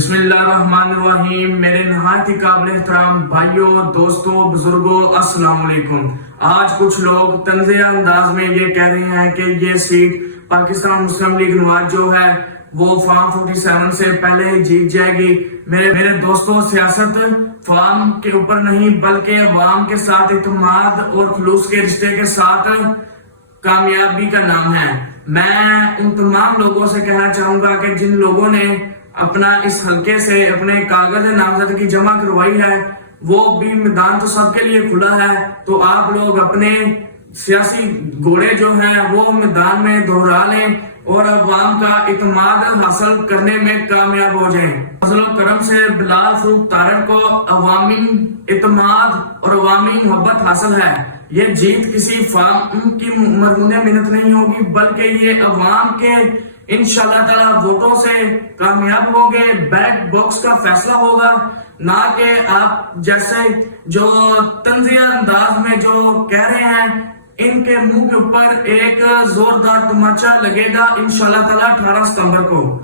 بسم اللہ الرحمن الرحیم۔ میرے نہایت ہی قابل احترام بھائیوں، دوستوں، بزرگوں، السلام علیکم۔ آج کچھ لوگ طنزیہ انداز میں یہ کہہ رہے ہیں کہ یہ سیٹ پاکستان مسلم لیگ نواز جو ہے وہ فارم 47 سے پہلے ہی جیت جائے گی۔ میرے دوستوں، سیاست فارم کے اوپر نہیں بلکہ عوام کے ساتھ اعتماد اور خلوص کے رشتے کے ساتھ کامیابی کا نام ہے۔ میں ان تمام لوگوں سے کہنا چاہوں گا کہ جن لوگوں نے اپنا اس حلقے سے اپنے کاغذ نامزدگی جمع کروائی ہے، وہ بھی میدان تو سب کے لیے کھلا ہے، تو آپ لوگ اپنے سیاسی گھوڑے جو ہیں وہ میدان میں دہرا لیں اور عوام کا اعتماد حاصل کرنے میں کامیاب ہو جائیں۔ فضل و کرم سے بلال فروخ تارڑ کو عوامی اعتماد اور عوامی محبت حاصل ہے۔ یہ جیت کسی فارم کی مرہون محنت نہیں ہوگی بلکہ یہ عوام کے انشاءاللہ تعالی ووٹوں سے کامیاب ہوگے۔ بیلٹ باکس کا فیصلہ ہوگا، نہ کہ آپ جیسے جو طنزیہ انداز میں جو کہہ رہے ہیں، ان کے منہ کے اوپر ایک زوردار تماچا لگے گا انشاءاللہ تعالی 18 ستمبر کو۔